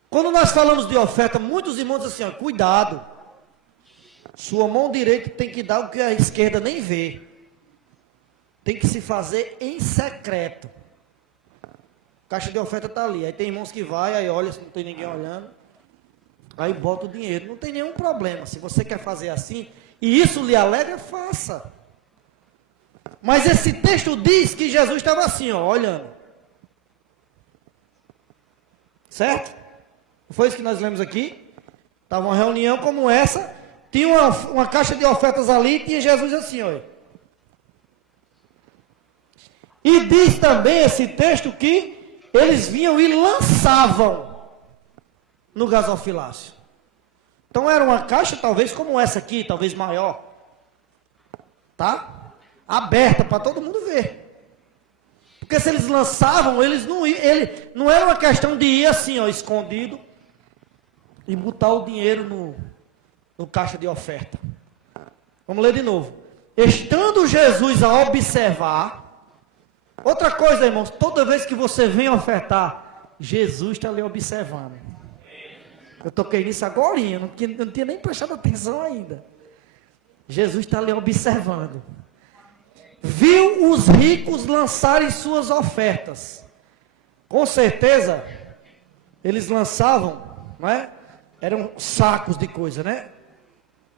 Quando nós falamos de oferta, muitos irmãos dizem assim, ó, cuidado. Sua mão direita tem que dar o que a esquerda nem vê. Tem que se fazer em secreto. Caixa de oferta está ali. Aí tem irmãos que vai, aí olha se não tem ninguém olhando. Aí bota o dinheiro. Não tem nenhum problema. Se você quer fazer assim, e isso lhe alegra, faça. Mas esse texto diz que Jesus estava assim, ó, olhando. Certo? Não foi isso que nós lemos aqui? Estava uma reunião como essa. Tinha uma caixa de ofertas ali e tinha Jesus assim, olha. E diz também esse texto que eles vinham e lançavam no gasofilácio. Então era uma caixa talvez como essa aqui, talvez maior. Tá? Aberta para todo mundo ver. Porque se eles lançavam, eles não iam, não era uma questão de ir assim, ó, escondido e botar o dinheiro no caixa de oferta. Vamos ler de novo. Estando Jesus a observar. Outra coisa, irmãos, toda vez que você vem ofertar, Jesus está ali observando. Eu toquei nisso agora, eu não tinha nem prestado atenção ainda. Jesus está ali observando. Viu os ricos lançarem suas ofertas. Com certeza, eles lançavam, não é? Eram sacos de coisa, né?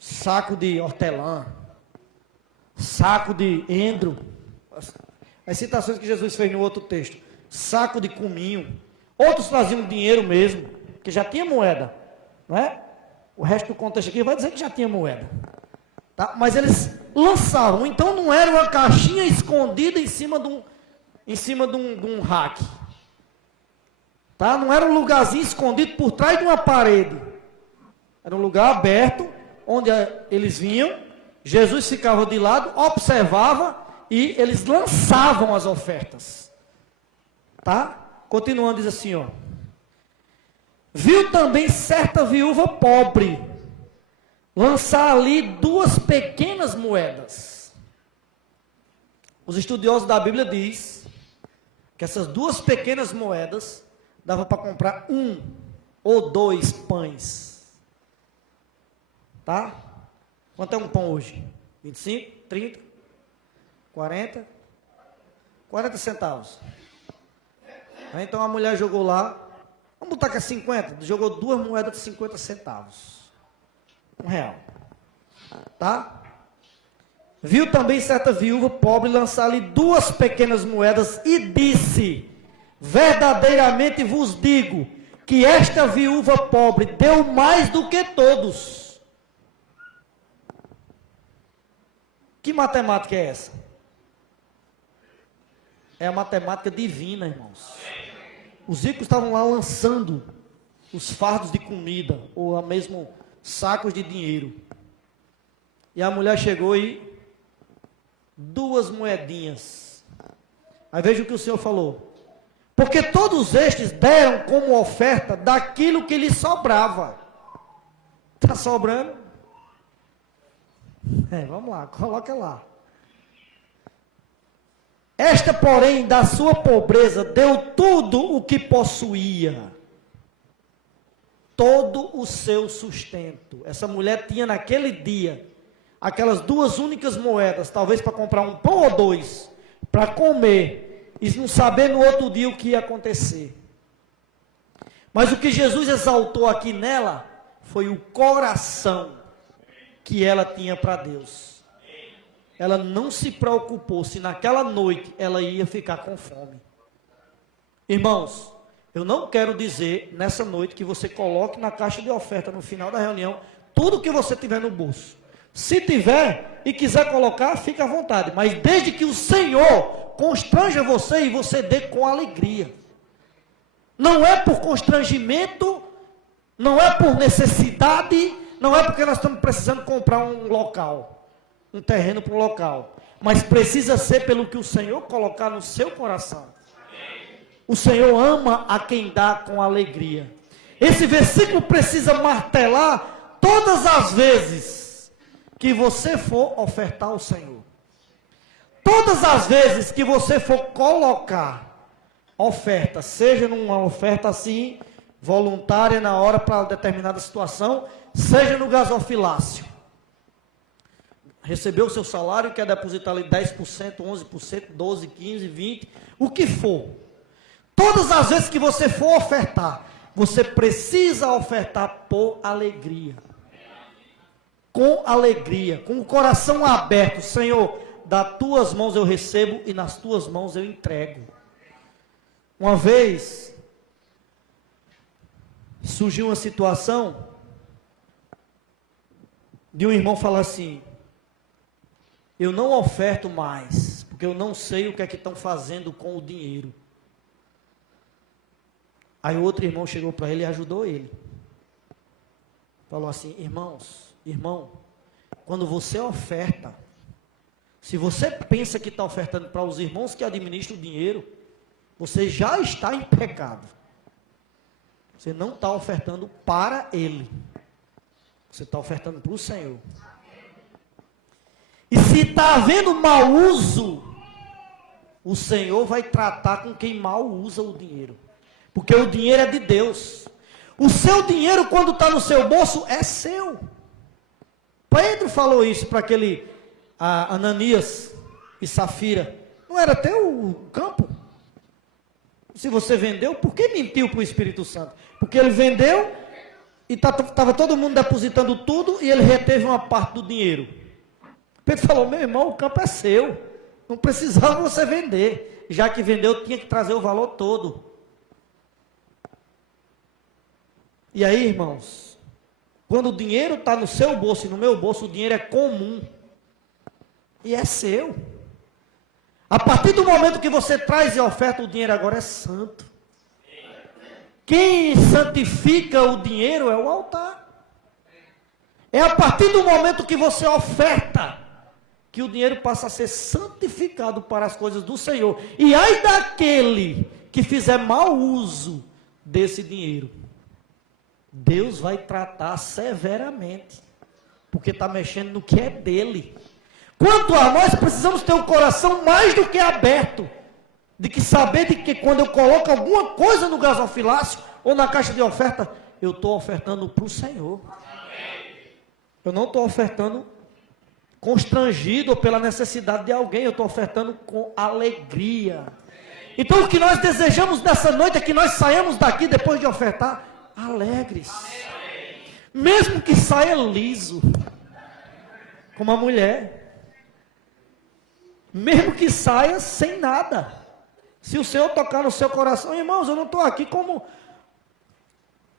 Saco de hortelã, saco de endro. As citações que Jesus fez no outro texto. Saco de cominho. Outros traziam dinheiro mesmo, que já tinha moeda. Não é? O resto do contexto aqui vai dizer que já tinha moeda. Tá? Mas eles lançavam. Então não era uma caixinha escondida em cima de um rack. Tá? Não era um lugarzinho escondido por trás de uma parede. Era um lugar aberto, onde eles vinham. Jesus ficava de lado, observava. E eles lançavam as ofertas. Tá? Continuando, diz assim, ó. Viu também certa viúva pobre lançar ali 2 pequenas moedas. Os estudiosos da Bíblia diz que essas 2 pequenas moedas dava para comprar 1 ou 2 pães. Tá? Quanto é um pão hoje? 25? 30? 40 centavos. Aí, então a mulher jogou lá, vamos botar que é 50, jogou 2 moedas de 50 centavos. R$1. Tá? Viu também certa viúva pobre lançar-lhe 2 pequenas moedas e disse, verdadeiramente vos digo, que esta viúva pobre deu mais do que todos. Que matemática é essa? É a matemática divina, irmãos. Os ricos estavam lá lançando os fardos de comida, ou mesmo sacos de dinheiro. E a mulher chegou e 2 moedinhas. Aí veja o que o Senhor falou. Porque todos estes deram como oferta daquilo que lhes sobrava. Está sobrando? Vamos lá, coloca lá. Esta, porém, da sua pobreza, deu tudo o que possuía. Todo o seu sustento. Essa mulher tinha naquele dia, aquelas 2 únicas moedas, talvez para comprar um pão ou 2, para comer, e não saber no outro dia o que ia acontecer. Mas o que Jesus exaltou aqui nela, foi o coração que ela tinha para Deus. Ela não se preocupou se naquela noite ela ia ficar com fome. Irmãos, eu não quero dizer nessa noite que você coloque na caixa de oferta no final da reunião tudo que você tiver no bolso. Se tiver e quiser colocar, fica à vontade. Mas desde que o Senhor constranja você e você dê com alegria. Não é por constrangimento, não é por necessidade, não é porque nós estamos precisando comprar um local, um terreno para um local. Mas precisa ser pelo que o Senhor colocar no seu coração. O Senhor ama a quem dá com alegria. Esse versículo precisa martelar todas as vezes que você for ofertar ao Senhor. Todas as vezes que você for colocar oferta, seja numa oferta assim, voluntária na hora para determinada situação, seja no gasofilácio. Recebeu o seu salário, quer depositar ali 10%, 11%, 12%, 15%, 20%, o que for. Todas as vezes que você for ofertar, você precisa ofertar por alegria. Com alegria, com o coração aberto. Senhor, das tuas mãos eu recebo e nas tuas mãos eu entrego. Uma vez, surgiu uma situação de um irmão falar assim: eu não oferto mais, porque eu não sei o que é que estão fazendo com o dinheiro. Aí o outro irmão chegou para ele e ajudou ele. Falou assim: irmão, quando você oferta, se você pensa que está ofertando para os irmãos que administram o dinheiro, você já está em pecado. Você não está ofertando para ele. Você está ofertando para o Senhor. E se está havendo mau uso, o Senhor vai tratar com quem mal usa o dinheiro. Porque o dinheiro é de Deus. O seu dinheiro, quando está no seu bolso, é seu. Pedro falou isso para aquele Ananias e Safira. Não era teu o campo? Se você vendeu, por que mentiu para o Espírito Santo? Porque ele vendeu e estava todo mundo depositando tudo e ele reteve uma parte do dinheiro. Pedro falou: meu irmão, o campo é seu. Não precisava você vender. Já que vendeu, tinha que trazer o valor todo. E aí, irmãos, quando o dinheiro está no seu bolso e no meu bolso, o dinheiro é comum. E é seu. A partir do momento que você traz e oferta, o dinheiro agora é santo. Quem santifica o dinheiro é o altar. É a partir do momento que você oferta, que o dinheiro passa a ser santificado para as coisas do Senhor. E ai daquele que fizer mau uso desse dinheiro. Deus vai tratar severamente, porque está mexendo no que é dele. Quanto a nós, precisamos ter o coração mais do que aberto, de que saber de que quando eu coloco alguma coisa no gasofilácio ou na caixa de oferta, eu estou ofertando para o Senhor. Eu não estou ofertando constrangido ou pela necessidade de alguém, eu estou ofertando com alegria. Então o que nós desejamos nessa noite é que nós saímos daqui depois de ofertar alegres, mesmo que saia liso, como a mulher, mesmo que saia sem nada. Se o Senhor tocar no seu coração, irmãos, eu não estou aqui como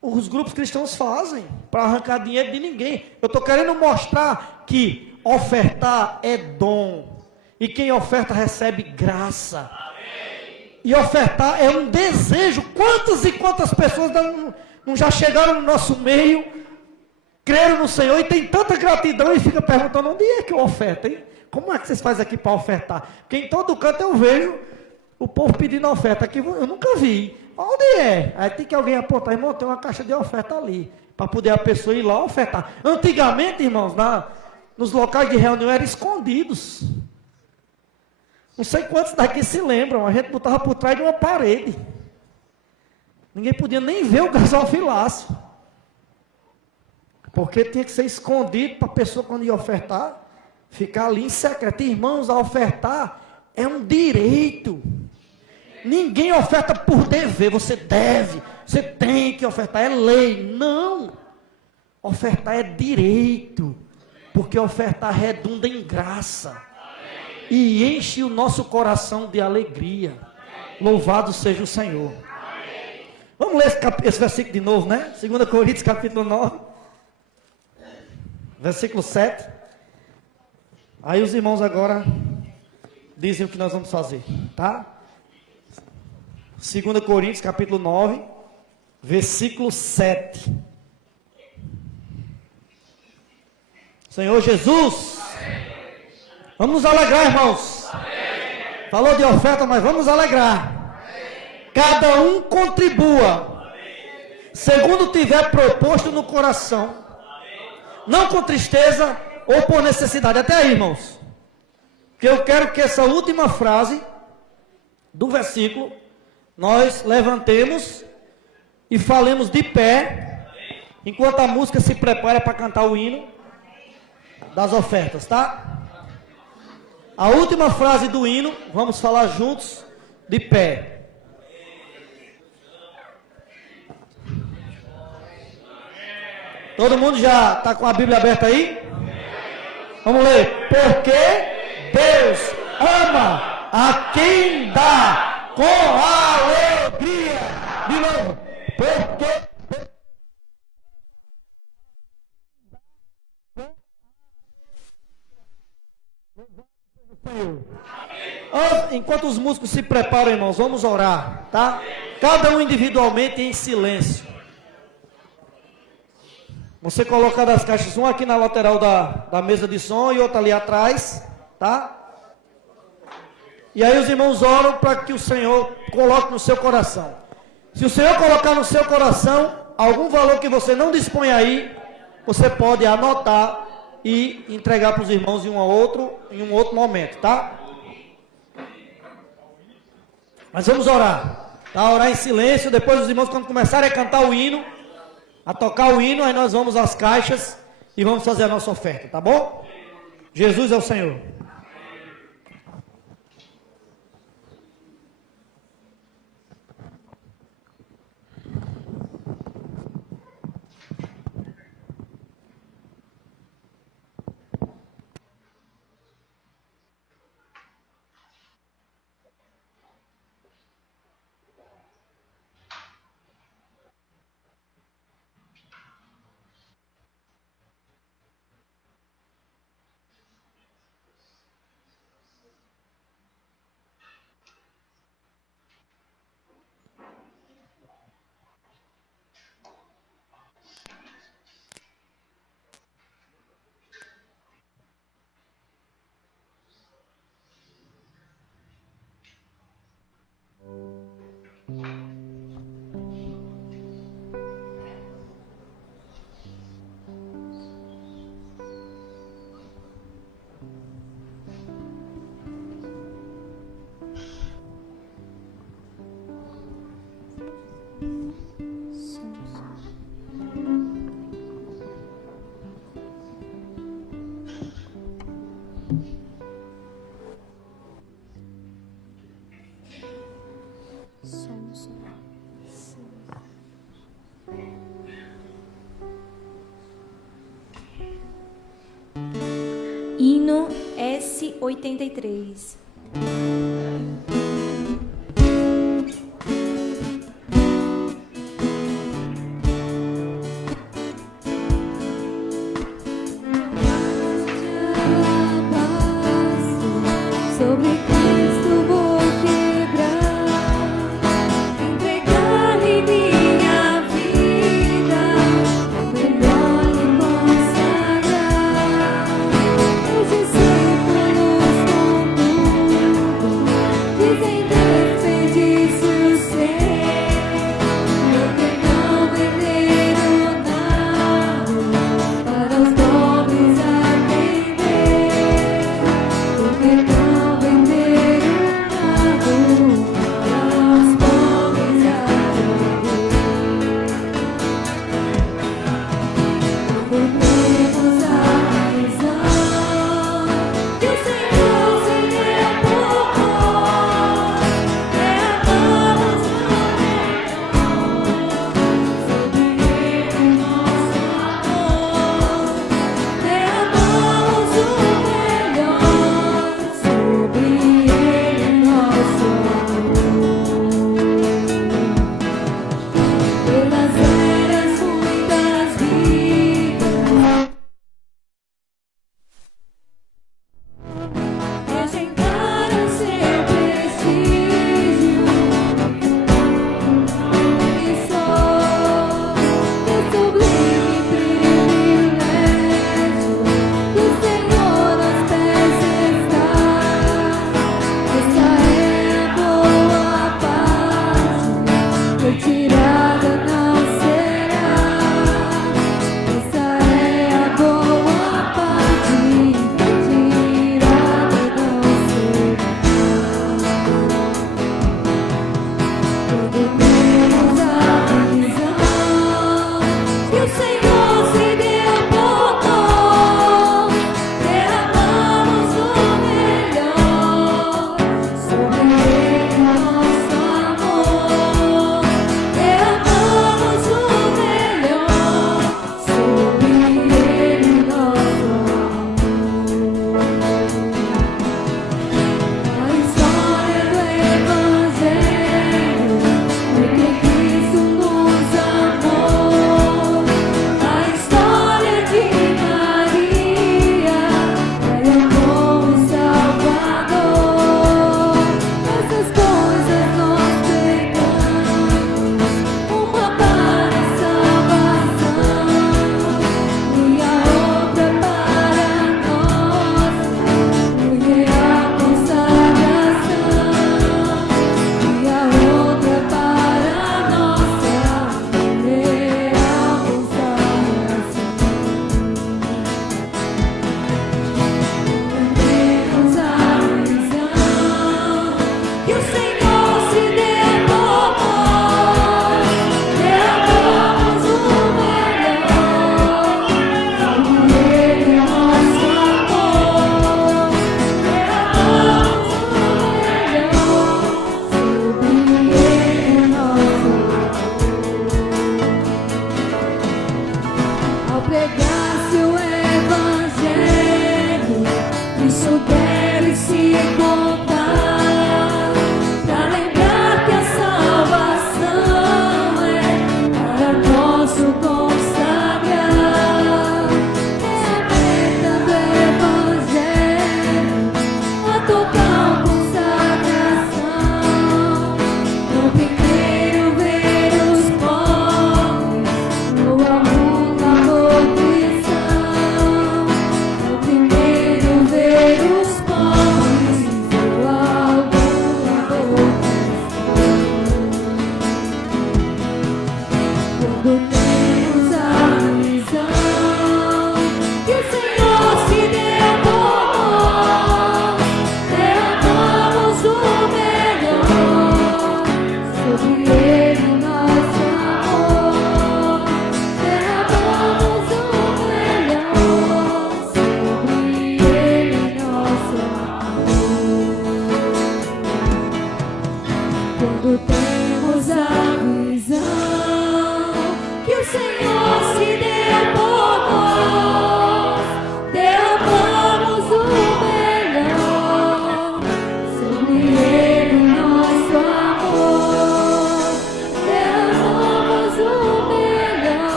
os grupos cristãos fazem, para arrancar dinheiro de ninguém. Eu estou querendo mostrar que ofertar é dom, e quem oferta recebe graça. E ofertar é um desejo. Quantas e quantas pessoas não já chegaram no nosso meio, creram no Senhor e tem tanta gratidão e fica perguntando: onde é que eu oferto, hein? Como é que vocês fazem aqui para ofertar? Porque em todo canto eu vejo o povo pedindo oferta. Aqui eu nunca vi. Onde é? Aí tem que alguém apontar: irmão, tem uma caixa de oferta ali, para poder a pessoa ir lá ofertar. Antigamente, irmãos, nos locais de reunião eram escondidos. Não sei quantos daqui se lembram, a gente botava por trás de uma parede. Ninguém podia nem ver o gasofilácio. Porque tinha que ser escondido para a pessoa, quando ia ofertar, ficar ali em secreto. Irmãos, a ofertar é um direito. Ninguém oferta por dever. Você deve, você tem que ofertar, é lei. Não. Ofertar é direito. Porque ofertar redunda em graça. E enche o nosso coração de alegria. Louvado seja o Senhor. Vamos ler esse versículo de novo, né? 2 Coríntios capítulo 9. versículo 7. Aí os irmãos agora dizem o que nós vamos fazer, tá? 2 Coríntios, capítulo 9, versículo 7. Senhor Jesus, vamos nos alegrar, irmãos. Falou de oferta, mas vamos nos alegrar. Cada um contribua, segundo tiver proposto no coração, não com tristeza ou por necessidade. Até aí, irmãos, que eu quero que essa última frase do versículo nós levantemos e falemos de pé, enquanto a música se prepara para cantar o hino das ofertas, tá? A última frase do hino, vamos falar juntos, de pé. Todo mundo já está com a Bíblia aberta aí? Vamos ler. Porque Deus ama a quem dá com alegria. De novo. Porque enquanto os músicos se preparam, irmãos, vamos orar, tá? Cada um individualmente em silêncio. Você colocar as caixas, uma aqui na lateral da mesa de som e outra ali atrás, tá? E aí os irmãos oram para que o Senhor coloque no seu coração. Se o Senhor colocar no seu coração algum valor que você não dispõe aí, você pode anotar e entregar para os irmãos em um outro momento, tá? Mas vamos orar, tá? Orar em silêncio. Depois os irmãos, quando começarem a cantar o hino, a tocar o hino, aí nós vamos às caixas e vamos fazer a nossa oferta, tá bom? Jesus é o Senhor. Hino S83.